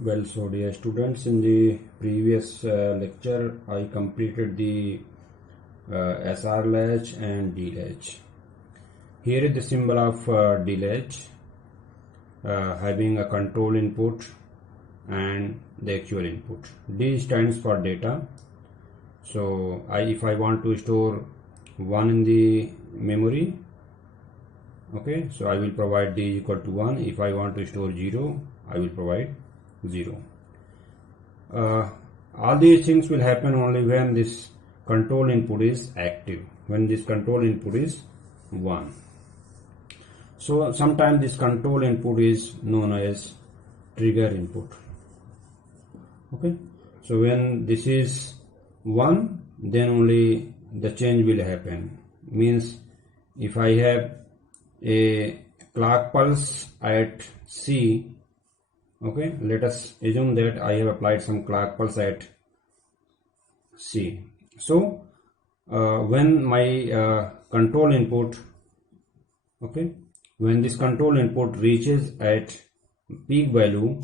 Well, so dear students, in the previous lecture, I completed the SR latch and D latch. Here is the symbol of D latch, having a control input and the actual input. D stands for data. So if I want to store 1 in the memory, okay, so I will provide D equal to 1. If I want to store 0, I will provide 0. All these things will happen only when this control input is active, when this control input is 1. So sometimes this control input is known as trigger input. Okay, so when this is 1, then only the change will happen. Means if I have a clock pulse at C, okay, let us assume that I have applied some clock pulse at C. So when my control input, okay, when this control input reaches at peak value,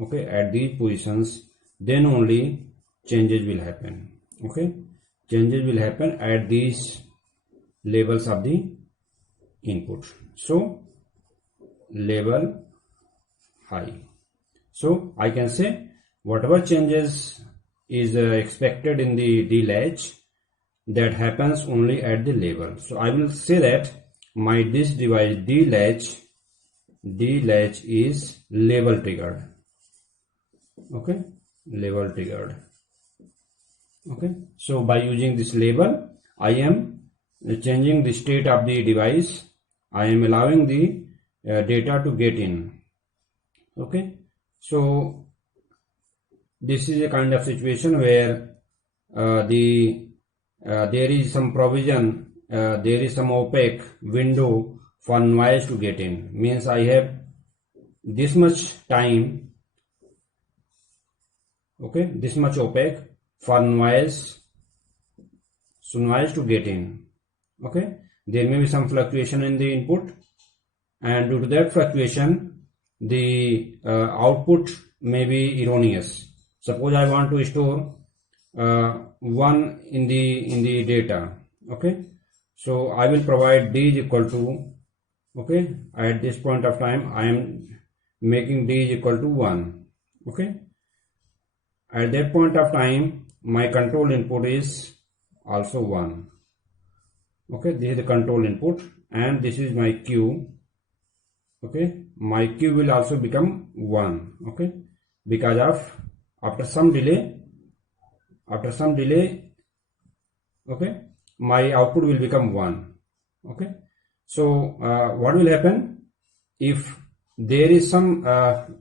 okay, at these positions, then only changes will happen. Okay, changes will happen at these levels of the input. So level high. So I can say whatever changes is expected in the D latch, that happens only at the level. So I will say that my this device D latch is level triggered. Okay, level triggered. Okay, so by using this label, I am changing the state of the device. I am allowing the data to get in. Okay, so this is a kind of situation where there is some provision, there is some opaque window for noise to get in. Means I have this much time, okay, this much opaque for noise, so noise to get in. Okay, there may be some fluctuation in the input, and due to that fluctuation, the output may be erroneous. Suppose I want to store 1 in the data. Okay, so I will provide D is equal to, okay, at this point of time I am making D is equal to 1. Okay, at that point of time my control input is also 1. Okay, this is the control input and this is my Q. Okay, my Q will also become 1. Okay, because of after some delay, okay, my output will become 1. Okay, so what will happen if there is some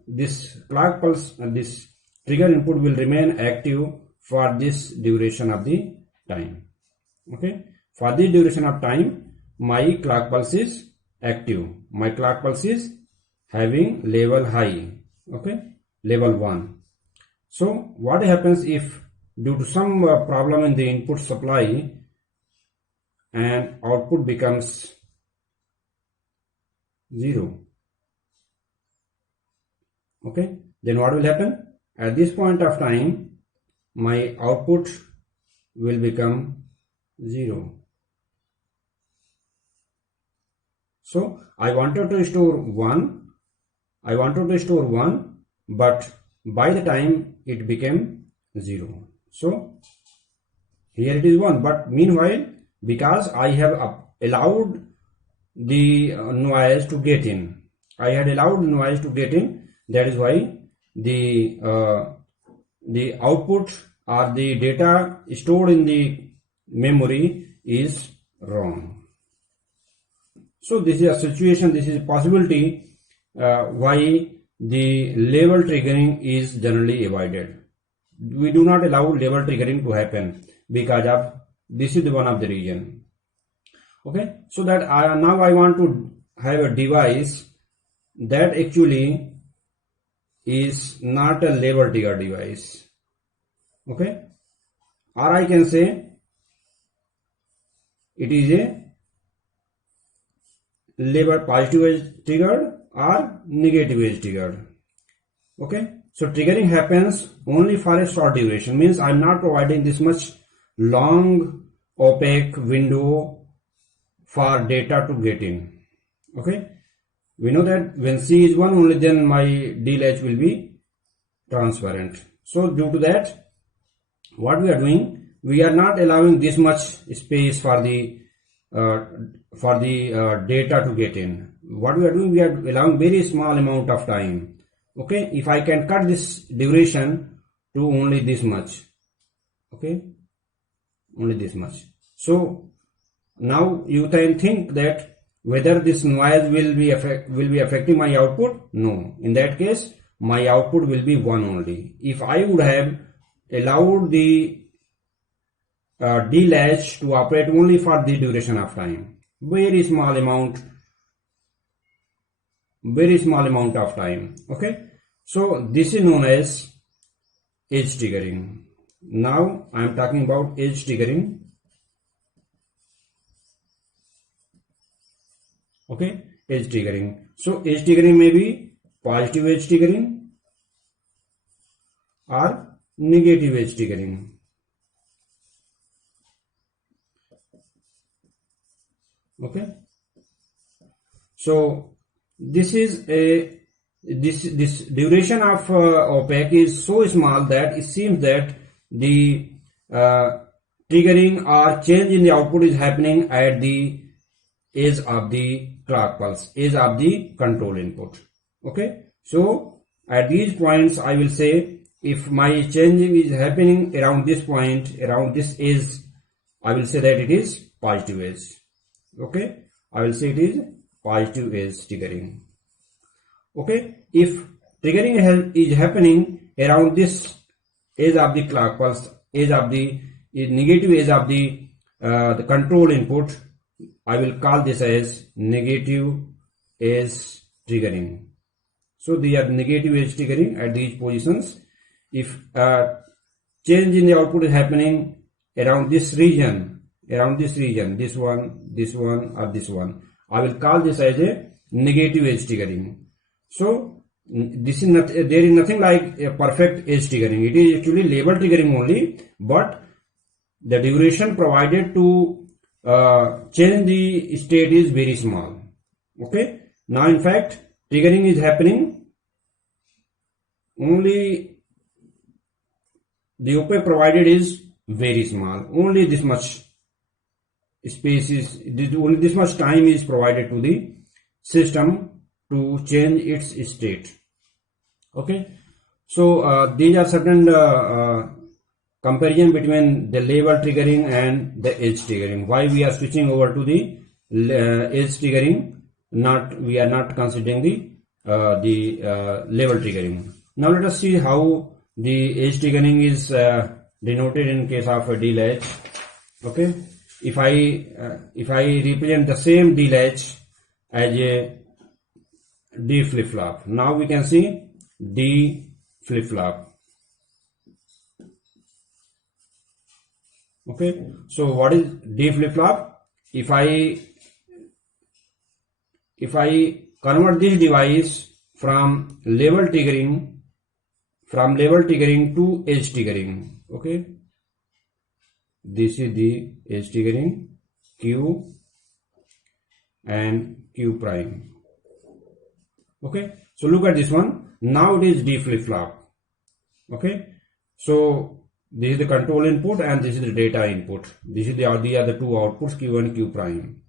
this clock pulse, this trigger input will remain active for this duration of the time. Okay, for this duration of time my clock pulse is active, my clock pulse is having level high, okay, level 1. So what happens if due to some problem in the input supply and output becomes 0? Okay, then what will happen? At this point of time my output will become 0. So I wanted to store 1, but by the time it became 0. So here it is 1, but meanwhile, because I have allowed the noise to get in, that is why the output or the data stored in the memory is wrong. So this is a situation, this is a possibility why the level triggering is generally avoided. We do not allow level triggering to happen because of this is one of the reason. Okay, so that now I want to have a device that actually is not a level trigger device. Okay, or I can say it is a level positive edge triggered or negative edge triggered. Okay, so triggering happens only for a short duration, means I'm not providing this much long opaque window for data to get in. Okay, we know that when C is 1, only then my D-latch will be transparent. So due to that, what we are doing, we are not allowing this much space for the data to get in. What we are doing, we are allowing very small amount of time. Okay, if I can cut this duration to only this much, okay, only this much. So now you can think that whether this noise will be affecting my output. No, in that case my output will be 1 only. If I would have allowed the D-latch to operate only for the duration of time, very small amount of time. Okay, so this is known as edge triggering. Now I am talking about edge triggering. Okay, edge triggering. So edge triggering may be positive edge triggering or negative edge triggering. Okay, so this duration of opaque is so small that it seems that the triggering or change in the output is happening at the edge of the clock pulse, edge of the control input. Okay, so at these points I will say if my changing is happening around this point, around this edge, I will say that it is positive edge. Okay, I will say it is positive edge triggering. Okay, if triggering is happening around this edge of the clock pulse, edge of the negative edge of the control input, I will call this as negative edge triggering. So these are negative edge triggering at these positions. If change in the output is happening around this region, this one or this one, I will call this as a negative edge triggering. So this is not, there is nothing like a perfect edge triggering. It is actually label triggering only, but the duration provided to change the state is very small. Okay, now in fact triggering is happening, only the opaque provided is very small, only this much space is, only this much time is provided to the system to change its state. Okay, so these are certain comparison between the label triggering and the edge triggering. Why we are switching over to the edge triggering, we are not considering the label triggering. Now let us see how the edge triggering is denoted in case of a D-latch. Okay, if I represent the same D-latch as a D flip-flop, now we can see D flip-flop. Okay, so what is D flip-flop? If I convert this device from label triggering to edge triggering, okay, this is the edge triggering Q and Q prime. Okay, so look at this one. Now it is D flip-flop. Okay, so this is the control input and this is the data input. This is the other two outputs, Q and Q prime.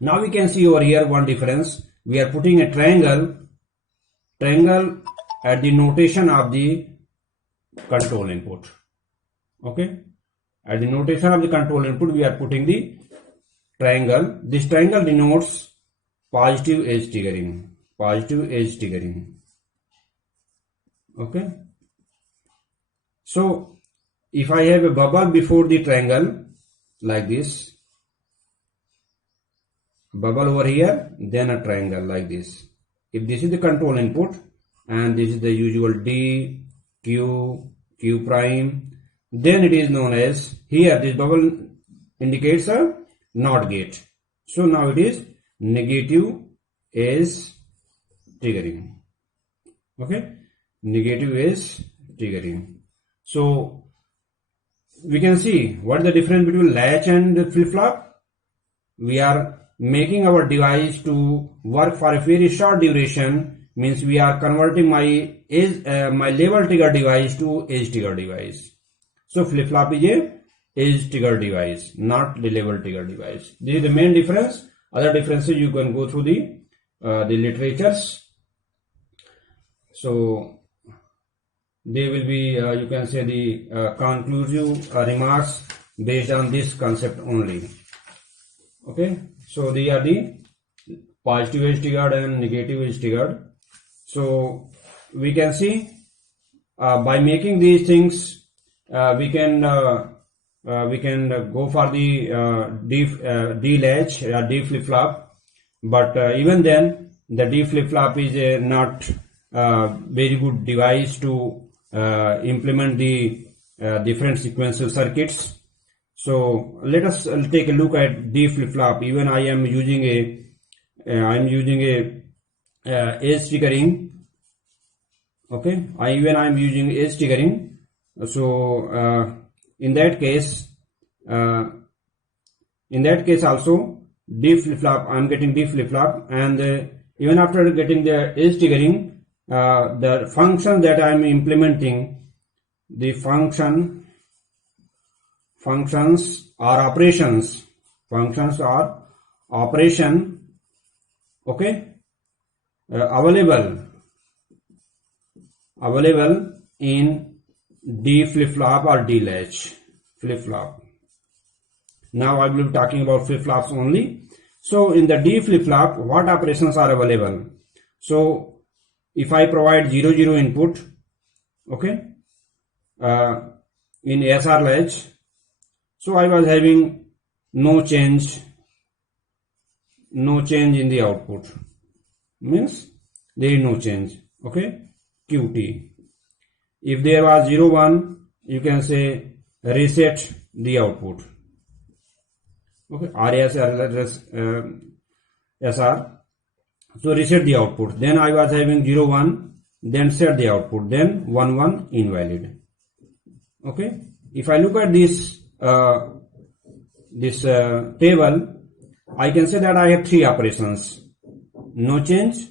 Now we can see over here one difference. We are putting a triangle at the notation of the control input. Okay, at the notation of the control input we are putting the triangle. This triangle denotes positive edge triggering. Okay, so if I have a bubble before the triangle like this, bubble over here, then a triangle like this. If this is the control input and this is the usual D, Q, Q prime, then it is known as, here this bubble indicates a NOT gate. So now it is negative edge triggering. Okay, negative edge triggering. So we can see what is the difference between latch and flip-flop. We are making our device to work for a very short duration, means we are converting my level trigger device to edge trigger device. So flip-flop is a edge trigger device, not the level trigger device. This is the main difference. Other differences you can go through the literatures. So they will be, you can say, the conclusive remarks based on this concept only. Okay, so they are the positive edge triggered and negative edge triggered. So we can see by making these things, we can go for the D latch, D flip flop. But even then, the D flip flop is not very good device to implement the different sequential circuits. So let us take a look at D flip flop. Even I am using a edge triggering. Okay, I am using edge triggering. So in that case also D flip flop, I am getting D flip flop, and even after getting the edge triggering, the function that I am implementing, the functions are operations. Functions are operation. Okay, available in D flip flop or D latch flip flop. Now I will be talking about flip flops only. So in the D flip flop, what operations are available? So if I provide 0 0 input, okay, in SR latch, so I was having no change in the output, means there is no change. Okay, QT. If there was 0 1, you can say reset the output. Okay, SR. So reset the output. Then I was having 0 1, then set the output, then 1 1 invalid. Okay, if I look at this table, I can say that I have 3 operations: no change,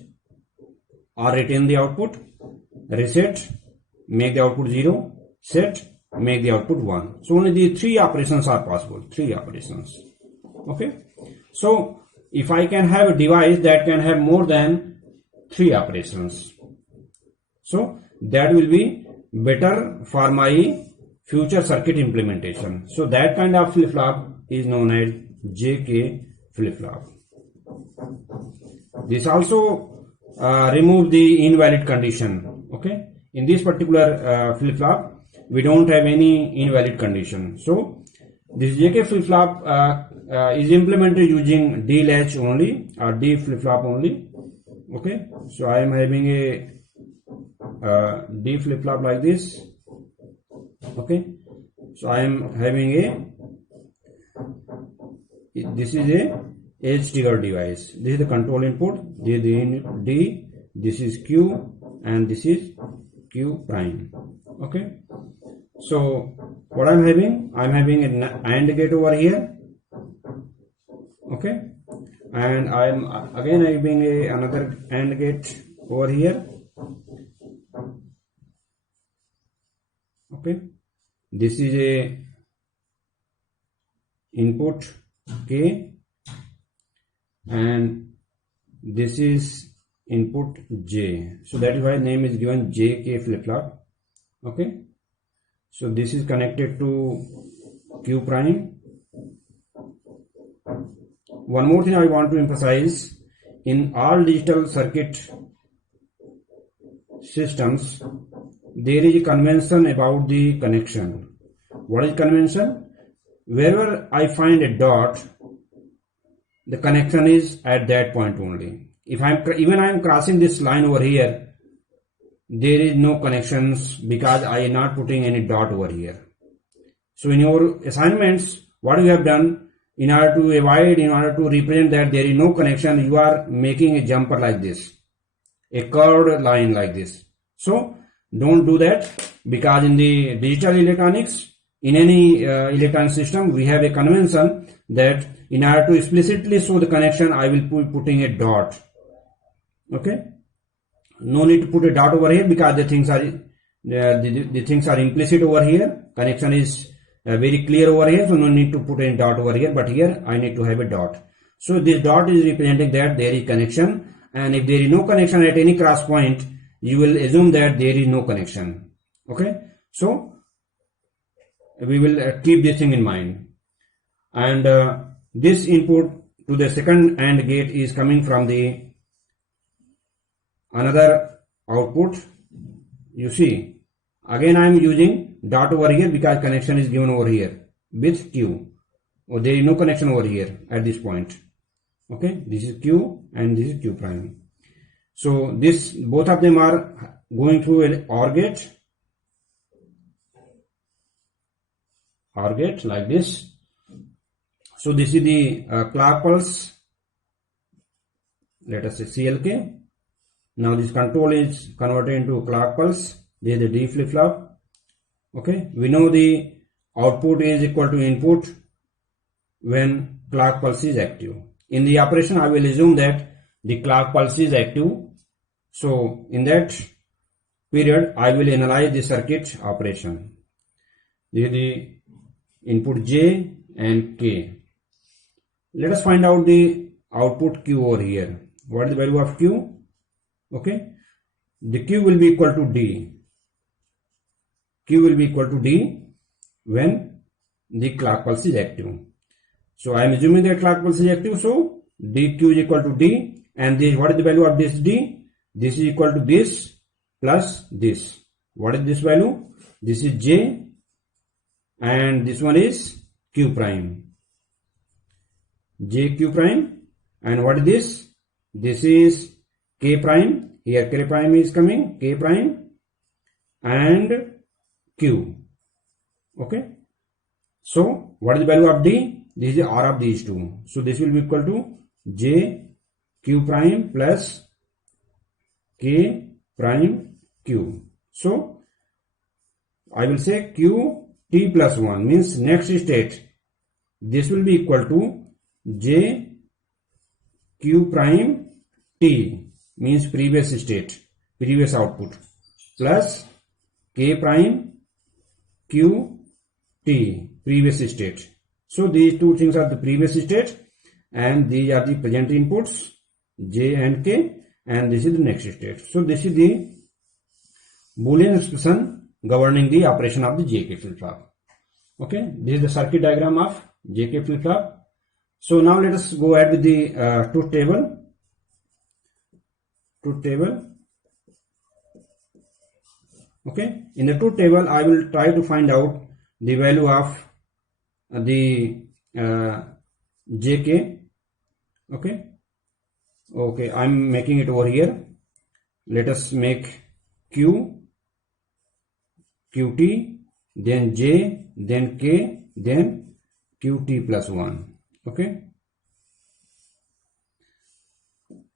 or retain the output; reset, make the output 0; set, make the output 1. So only the 3 operations are possible. 3 operations. Okay, so if I can have a device that can have more than 3 operations, so that will be better for my future circuit implementation. So that kind of flip flop is known as JK flip flop. This also remove the invalid condition. Okay, in this particular flip flop, we don't have any invalid condition. So this JK flip flop is implemented using D latch only, or D flip flop only. Okay, so I am having a D flip flop like this. Okay, so I am having this is a edge trigger device. This is the control input. This is the input D, this is Q, and this is Q prime. Okay, so what I'm having an AND gate over here. Okay, and I'm again having another AND gate over here. Okay, this is a input K, and this is input J. So that is why name is given JK flip flop. Okay, so this is connected to Q prime. One more thing I want to emphasize: in all digital circuit systems, there is a convention about the connection. What is convention? Wherever I find a dot, the connection is at that point only. If I am crossing this line over here, there is no connections because I am not putting any dot over here. So in your assignments, what you have done, in order to avoid, in order to represent that there is no connection, you are making a jumper like this, a curved line like this. So Don't do that, because in the digital electronics, in any electronic system, we have a convention that in order to explicitly show the connection, I will be putting a dot. Okay, no need to put a dot over here, because the things are implicit over here. Connection is very clear over here, so no need to put a dot over here, but here I need to have a dot. So this dot is representing that there is connection, and if there is no connection at any cross point, you will assume that there is no connection. Okay, so we will keep this thing in mind. And this input to the second AND gate is coming from the another output. You see, again I am using dot over here because connection is given over here with Q. Or there is no connection over here at this point. Okay, this is Q and this is Q prime. So this, both of them are going through an OR gate. OR gate like this. So this is the clock pulse. Let us say CLK. Now this control is converted into clock pulse. This is the D flip flop. Okay, we know the output is equal to input when clock pulse is active. In the operation, I will assume that the clock pulse is active. So in that period, I will analyze the circuit operation. This is the input J and K. Let us find out the output Q over here. What is the value of Q? Okay, the Q will be equal to D. Q will be equal to D when the clock pulse is active. So I am assuming that clock pulse is active, so dQ is equal to D, and this, what is the value of this D? This is equal to this plus this. What is this value? This is J, and this one is Q prime. JQ prime, and what is this? This is K prime. Here K prime is coming, K prime and Q. Okay, so what is the value of D? This is R of these two. So this will be equal to J Q prime plus K prime Q. So I will say Q T plus 1 means next state. This will be equal to J Q prime T means previous state, previous output, plus K prime Q T previous state. So these two things are the previous state, and these are the present inputs J and K, and this is the next state. So this is the Boolean expression governing the operation of the JK flip flop. Okay, this is the circuit diagram of JK flip flop. So now let us go ahead with the truth table. Truth table. Okay, in the truth table I will try to find out the value of the JK. Okay, I'm making it over here. Let us make Q, QT, then J, then K, then QT plus 1. Okay,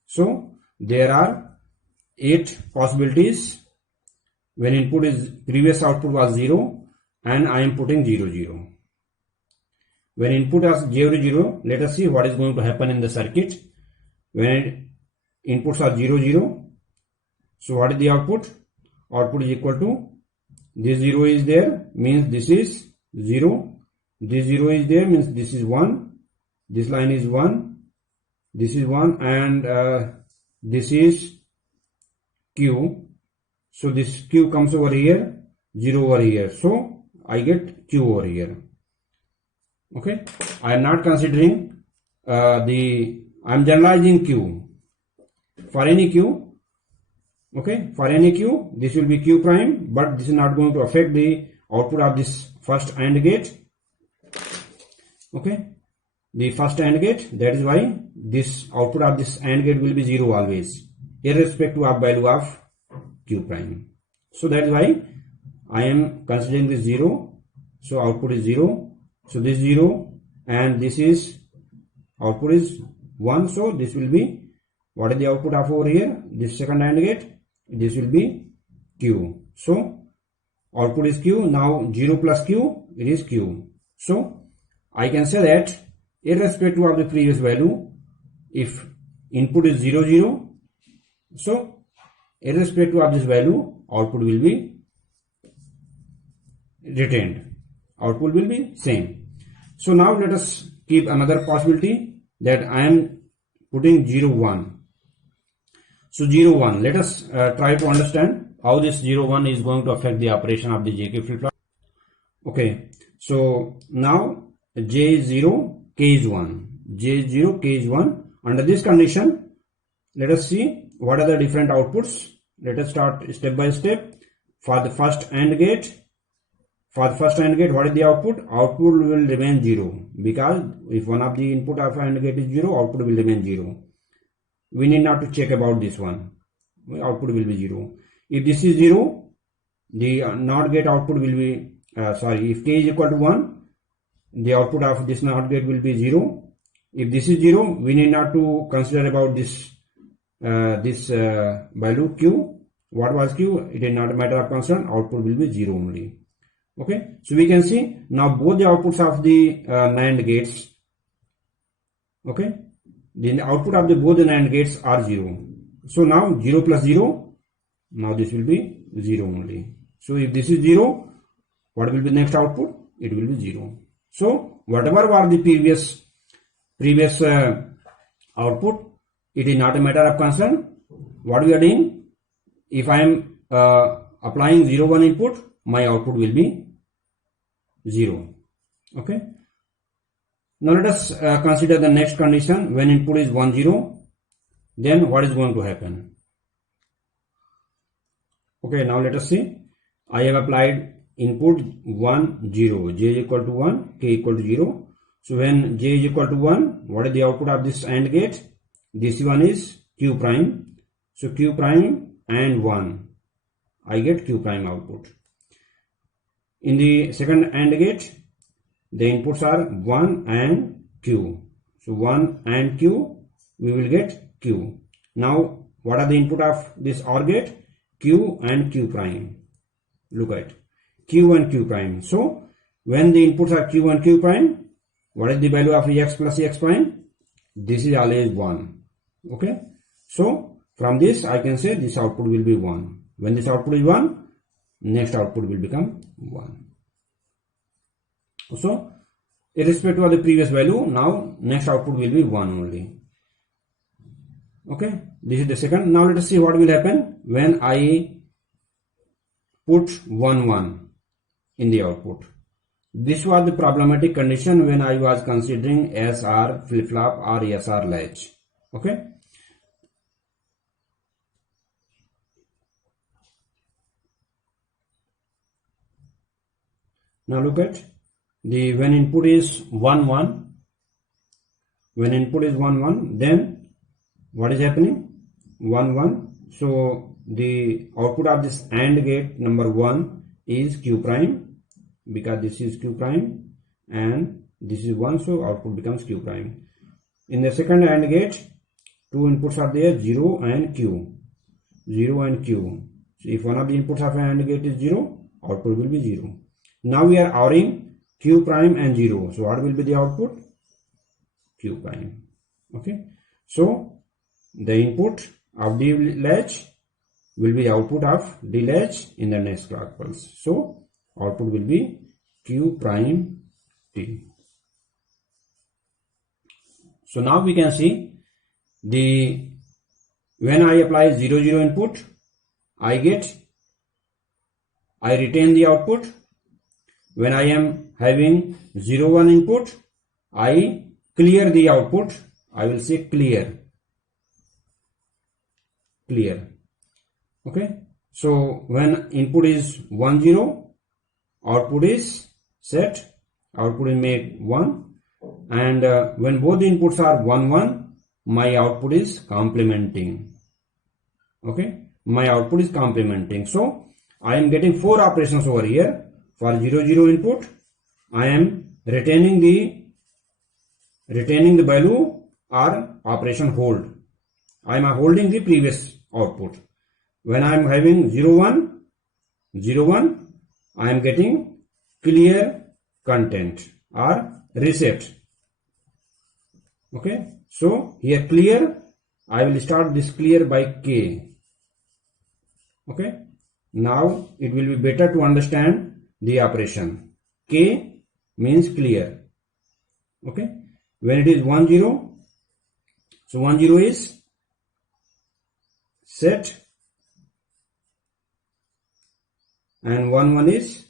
so there are 8 possibilities when input is previous output was 0 and I am putting 0 0. When input is 0 0, let us see what is going to happen in the circuit. When inputs are 0 0, so what is the output? Output is equal to this 0 is there, means this is 0. This 0 is there, means this is 1. This line is 1. This is 1, and this is Q. So this Q comes over here, 0 over here. So I get Q over here. Okay, I am not considering I am generalizing Q. For any Q, okay, for any Q, this will be Q prime, but this is not going to affect the output of this first AND gate. Okay, the first AND gate, that is why this output of this AND gate will be 0 always, irrespective of value of Q prime. So that is why I am considering this 0. So output is 0. So this 0 and this is output is 1. So this will be, what is the output of over here? This second AND gate, this will be Q. So output is Q. Now 0 plus Q, it is Q. So I can say that irrespective of the previous value, if input is 0, 0, so irrespective of this value, output will be retained. Output will be same. So now let us keep another possibility that I am putting 0, 1. So 0, 1. Let us try to understand how this 0, 1 is going to affect the operation of the JK flip-flop. Okay. So now J is 0, K is 1. J is 0, K is 1. Under this condition, let us see what are the different outputs. Let us start step by step. For the first AND gate, what is the output? Output will remain 0, because if one of the input of AND gate is 0, output will remain 0. We need not to check about this one. Output will be 0. If this is 0, the NOT gate output will be, if K is equal to 1, the output of this NOT gate will be 0. If this is 0, we need not to consider about this value Q. What was Q? It is not a matter of concern. Output will be 0 only. Okay. So we can see now both the outputs of the NAND gates. Okay. The output of both the NAND gates are 0. So now 0 plus 0. Now this will be 0 only. So if this is 0, what will be the next output? It will be 0. So whatever were the previous output, it is not a matter of concern. What we are doing? If I am applying 0, 1 input, my output will be 0. Okay. Now let us consider the next condition. When input is 1, 0, then what is going to happen? Okay, now let us see. I have applied input 1, 0. J is equal to 1, K equal to 0. So when J is equal to 1, what is the output of this AND gate? This one is Q prime. So Q prime and 1. I get Q prime output. In the second AND gate, the inputs are 1 and Q. So 1 and Q, we will get Q. Now, what are the input of this OR gate? Q and Q prime. Look at Q and Q prime. So, when the inputs are Q and Q prime, what is the value of EX plus EX prime? This is always 1. Okay. So, from this, I can say this output will be 1. When this output is 1, next output will become 1. So, irrespective of the previous value, now next output will be 1 only. Okay, this is the second. Now let us see what will happen when I put 1, 1 in the output. This was the problematic condition when I was considering SR flip-flop or SR latch. Okay. Now look at when input is 1, 1. When input is 1, 1, then what is happening? 1, 1. So the output of this AND gate number 1 is Q prime, because this is Q prime and this is 1, so output becomes Q prime. In the second AND gate, two inputs are there, 0 and Q. 0 and Q. So if one of the inputs of an AND gate is 0, output will be 0. Now we are ORing Q prime and 0. So what will be the output? Q prime. Okay. So the input of the latch will be output of the latch in the next clock pulse. So output will be Q prime T. So now we can see when I apply 0, 0 input, I retain the output. When I am having 0, 1 input, I clear the output. I will say clear. Okay. So when input is 1, 0, output is set. Output is made 1. And when both the inputs are 1, 1, my output is complementing. Okay. My output is complementing. So I am getting 4 operations over here. For 0, 0 input, I am retaining the value or operation hold. I am holding the previous output. When I am having 0, 1, 0 1, I am getting clear content or reset. Okay, so here clear, I will start this clear by K. Okay, now it will be better to understand the operation. K means clear. Okay, when it is 1 0, so 1 0 is set and 1 1 is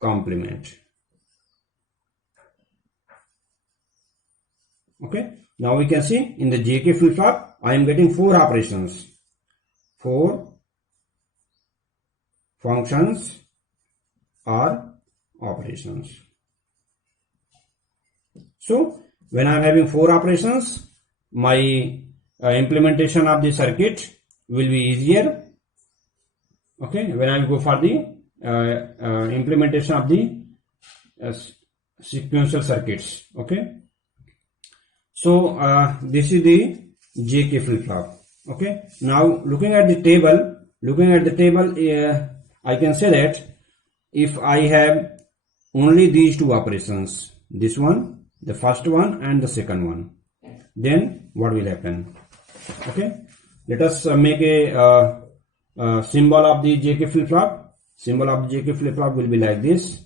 complement. Okay, now we can see in the JK flip-flop I am getting 4 operations, 4 functions or operations. So when I am having 4 operations, my implementation of the circuit will be easier. Okay, when I go for the implementation of the sequential circuits. Okay, so this is the JK flip-flop. Okay, now looking at the table, I can say that if I have only these 2 operations, this one, the first one and the second one, then what will happen? Okay, let us make a symbol of the JK flip-flop. Symbol of the JK flip-flop will be like this.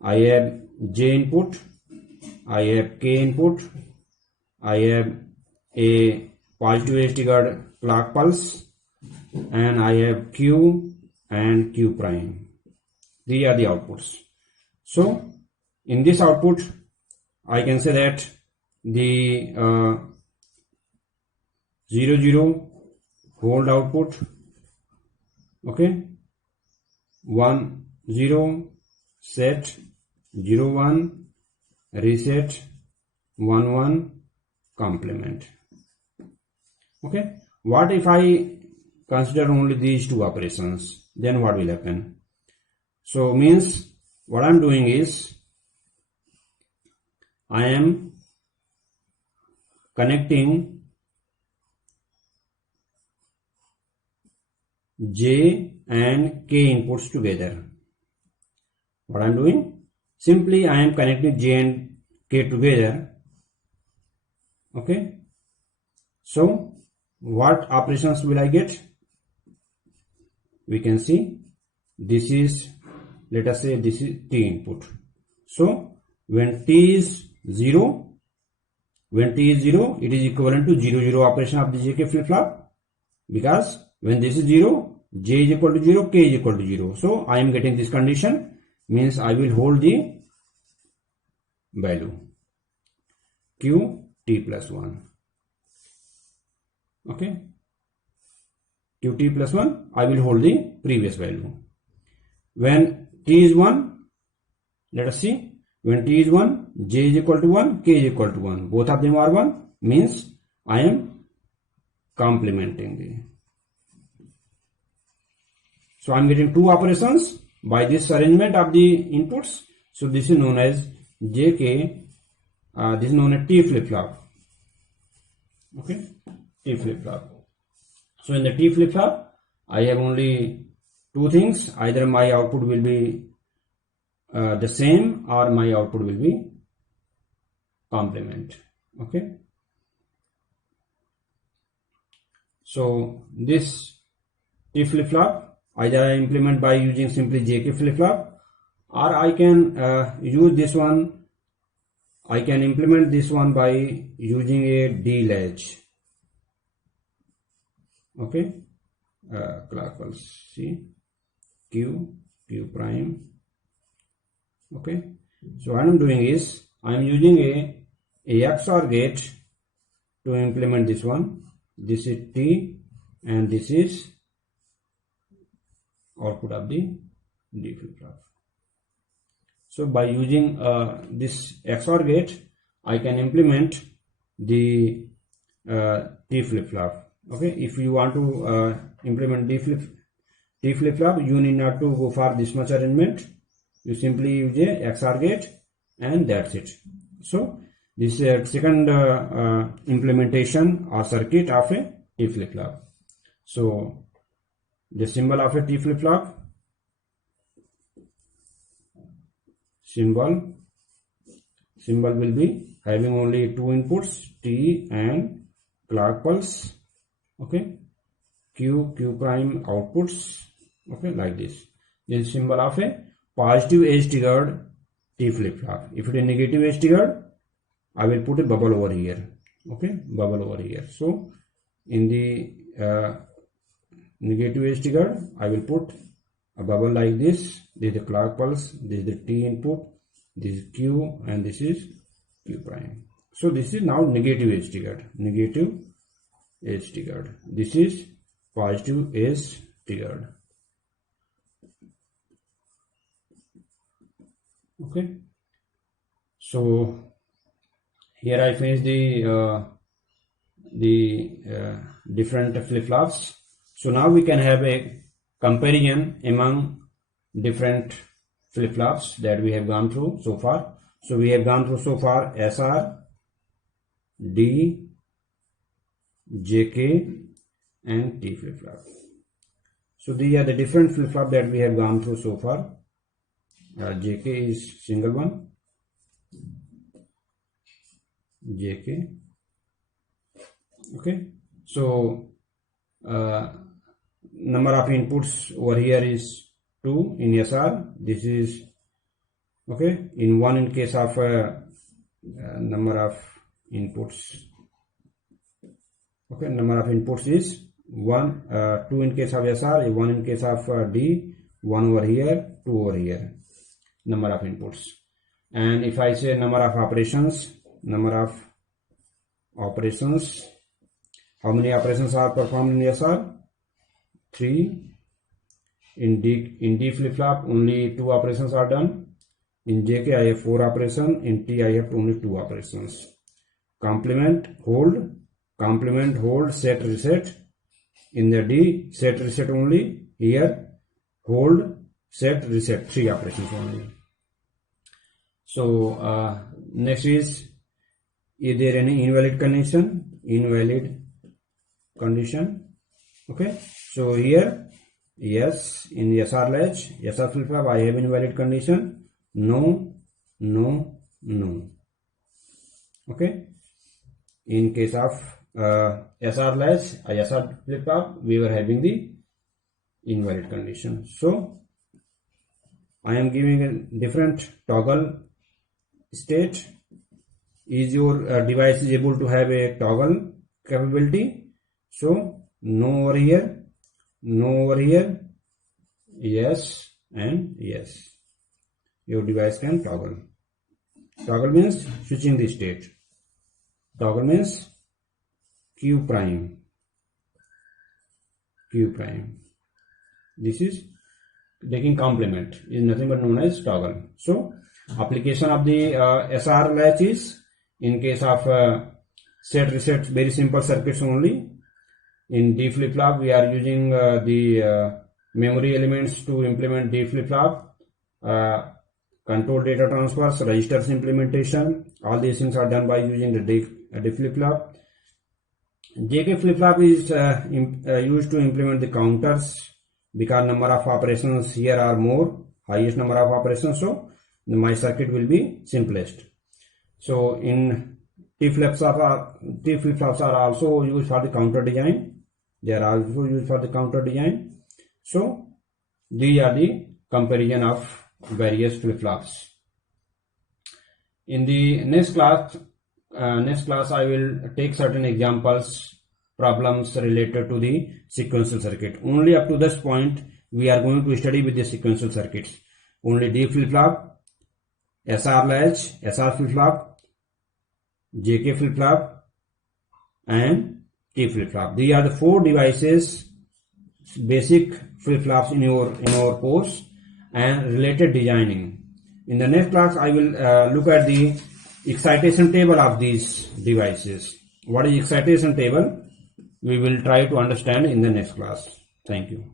I have J input, I have K input, I have a positive edge triggered clock pulse, and I have Q and Q prime. These are the outputs. So in this output I can say that the 0 0 hold output, okay, 1 0 set, 0 1 reset, 1 1 complement. Okay, what if I consider only these 2 operations? Then what will happen? So means what I am doing is I am connecting J and K inputs together. What I am doing? Simply I am connecting J and K together. Okay, so what operations will I get? We can see this is, let us say this is T input. So when T is 0, it is equivalent to 0 0 operation of the JK flip-flop, because when this is 0, J is equal to 0, K is equal to 0. So I am getting this condition, means I will hold the value Q T plus 1. Okay, Qt plus 1, I will hold the previous value. When T is 1, let us see, when T is 1, J is equal to 1, K is equal to 1. Both of them are 1, means I am complementing the. So I am getting 2 operations by this arrangement of the inputs. So this is known as JK, this is known as T flip-flop. Okay, T flip-flop. So in the T flip-flop, I have only 2 things. Either my output will be the same or my output will be complement. Okay. So this T flip-flop, either I implement by using simply JK flip-flop, or I can use this one. I can implement this one by using a D latch. Okay, clock pulse C, Q prime. Okay, so what I am doing is I am using a XOR gate to implement this one. This is T and this is output of the D flip-flop. So by using this XOR gate, I can implement the T flip-flop. Okay, if you want to implement T flip-flop, you need not to go for this much arrangement. You simply use a XOR gate and that's it. So this is a second implementation or circuit of a T flip-flop. So the symbol of a T flip-flop symbol will be having only two inputs, T and clock pulse. Okay, Q prime outputs. Okay, like this. This is symbol of a positive edge triggered T flip flop. If it is negative edge triggered, I will put a bubble over here. Okay, bubble over here. So in the negative edge triggered, I will put a bubble like this. This is the clock pulse, this is the T input, this is Q, and this is Q prime. So this is now negative edge triggered. Negative edge triggered. This is positive edge triggered. Okay. So here I finish the different flip flops. So now we can have a comparison among different flip flops that we have gone through so far. So we have gone through so far SR, D, JK and T flip flop. So these are the different flip flop that we have gone through so far. JK is single one. JK. Okay. So number of inputs over here is 2 in SR. This is okay. In 1 in case of number of inputs. Okay, number of inputs is 1, 2 in case of SR, 1 in case of D, 1 over here, 2 over here. Number of inputs. And if I say number of operations, how many operations are performed in SR? 3. In D flip flop, only 2 operations are done. In JK, I have 4 operations. In T, I have only 2 operations. Complement, hold, set, reset. In the D, set, reset only. Here, hold, set, reset, 3 operations only. So next is there any invalid condition? Invalid condition. Okay. So here, yes, in SR latch, SR flip flop, I have invalid condition. No, no, no. Okay. In case of SR latch, SR flip flop, we were having the invalid condition. So I am giving a different toggle state. Is your device is able to have a toggle capability? So no over here, no over here, yes and yes. Your device can toggle. Toggle means switching the state. Toggle means Q prime. This is taking complement, is nothing but known as toggle. So application of the SR latch is in case of set reset, very simple circuits only. In D flip flop, we are using the memory elements to implement D flip flop, control data transfers, registers implementation. All these things are done by using the D flip flop. JK flip flop is used to implement the counters because number of operations here are more, highest number of operations. So my circuit will be simplest. So in T flip flops are also used for the counter design. They are also used for the counter design. So these are the comparison of various flip flops. In the next class I will take certain examples, problems related to the sequential circuit. Only up to this point we are going to study with the sequential circuits. Only D flip flop, SR latch, SR flip flop, JK flip flop and T flip flop. These are the 4 devices, basic flip flops in your course and related designing. In the next class I will look at the excitation table of these devices. What is excitation table? We will try to understand in the next class. Thank you.